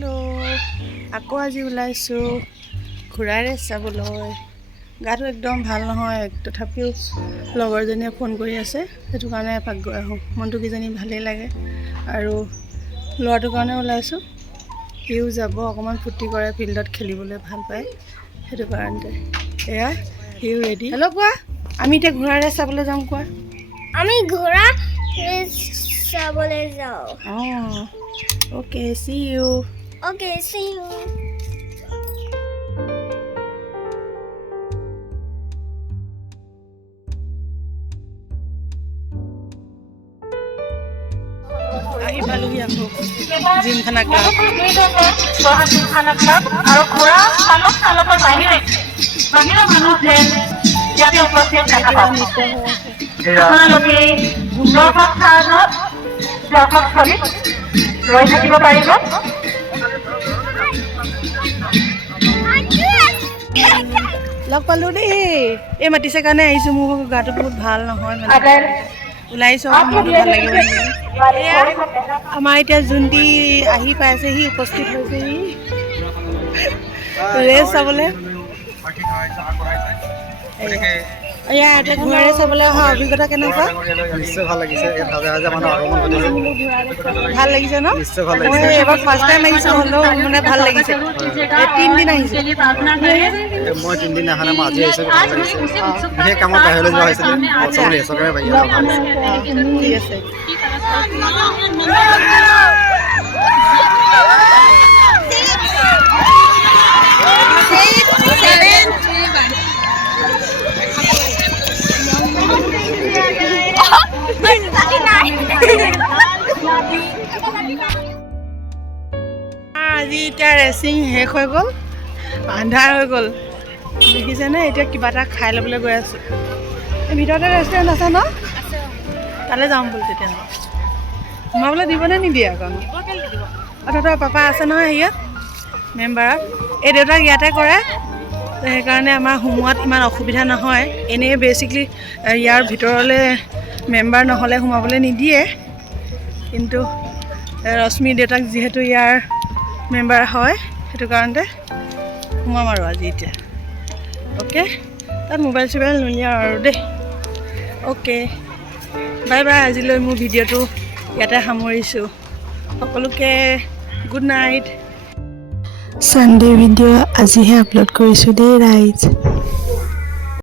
Hello' আকৌ আজি ওলাইছোঁ ঘূৰাই ৰেচ চাবলৈ। গাটো একদম ভাল নহয়, তথাপিও লগৰজনীয়ে ফোন কৰি আছে, সেইটো কাৰণে এপাক গৈ আহোঁ। মনটো কিজানি ভালেই লাগে। আৰু ল'ৰাটোৰ কাৰণে ওলাইছোঁ, সিও যাব, অকণমান ফূৰ্তি কৰে, ফিল্ডত খেলিবলৈ ভাল পায়, সেইটো কাৰণতে। এয়া সিও ৰেডি। হেল্ল' কোৱা, আমি এতিয়া ঘোঁৰা ৰেচ চাবলৈ যাম। কোৱা, আমি ঘোঁৰা ৰেচ চাবলৈ যাওঁ। অঁ okay, see you. Okay, see you. আহি পালোহি আকৌ জিমখানা ক্লাব। আৰু ঘোঁৰা চালকৰ বাহিৰে বাহিৰৰ মানুহে ইয়াতে উপস্থিত দেখা পাব। নৃত্য হৈ আছে। আপোনালোকে দৰ্শক স্থানত দৰ্শকস্থলীত ৰৈ থাকিব পাৰিব। লগ পালোঁ দেই, এই মাতিছে কাৰণে আহিছোঁ। মোৰ গাটো বহুত ভাল নহয়, মানে ওলাইছোঁ আকৌ মনটো ভাল লাগিব নেকি। এয়া আমাৰ এতিয়া জোনটি আহি পাইছেহি, উপস্থিত হৈছেহি ৰেচ চাবলৈ। এয়া এতিয়া ঘোঁৰা ৰেচ চাবলৈ অহা অভিজ্ঞতা কেনেকুৱা? নিশ্চয় ভাল লাগিছে। ইয়াত হাজাৰ হাজাৰ মানুহ আগমন ঘটিছে। ভাল লাগিছে ন? নিশ্চয় ভাল মই লাগিছে। এবাৰ ফাৰ্ষ্ট টাইম আহিছোঁ, হ'লেও মানে ভাল লাগিছে। এই 3 দিন আহিছোঁ। মই 3 দিন অহা নাই, মই আজি আহিছোঁ, ভাল লাগিছে। বিশেষ কামত বাহিৰলৈ যোৱা হৈছিলে, আচ্ছা, বৰ্তমান ৰেচৰ কাৰণে বাহিৰলৈ অহা হৈছে। ঠিক আছে। আজি এতিয়া ৰেচিং শেষ হৈ গ'ল, আন্ধাৰ হৈ গ'ল, দেখিছেনে? এতিয়া কিবা এটা খাই ল'বলৈ গৈ আছোঁ। এই ভিতৰতে ৰেষ্টুৰেণ্ট আছে ন? তালৈ যাম বোলো। তেতিয়াহ'লে সোমাবলৈ দিবনে নিদিয়ে আকৌ? তহঁতৰ পাপা আছে নহয় ইয়াত মেম্বাৰত, এই দেউতাক ইয়াতে কৰে, সেইকাৰণে আমাৰ সোমোৱাত ইমান অসুবিধা নহয়। এনেই বেচিকলি ইয়াৰ ভিতৰলৈ মেম্বাৰ নহ'লে সোমাবলৈ নিদিয়ে, কিন্তু ৰশ্মি দেউতাক যিহেতু ইয়াৰ মেম্বাৰ হয়, সেইটো কাৰণতে সোমাম আৰু আজি এতিয়া। অ'কে, তাত মোবাইল চোবাইল নুলিয়াওঁ আৰু দেই। Okay, bye bye. আজিলৈ মোৰ ভিডিঅ'টো ইয়াতে সামৰিছোঁ। সকলোকে গুড নাইট। ছানডে' ভিডিঅ' আজিহে আপলোড কৰিছোঁ দেই ৰাইজ।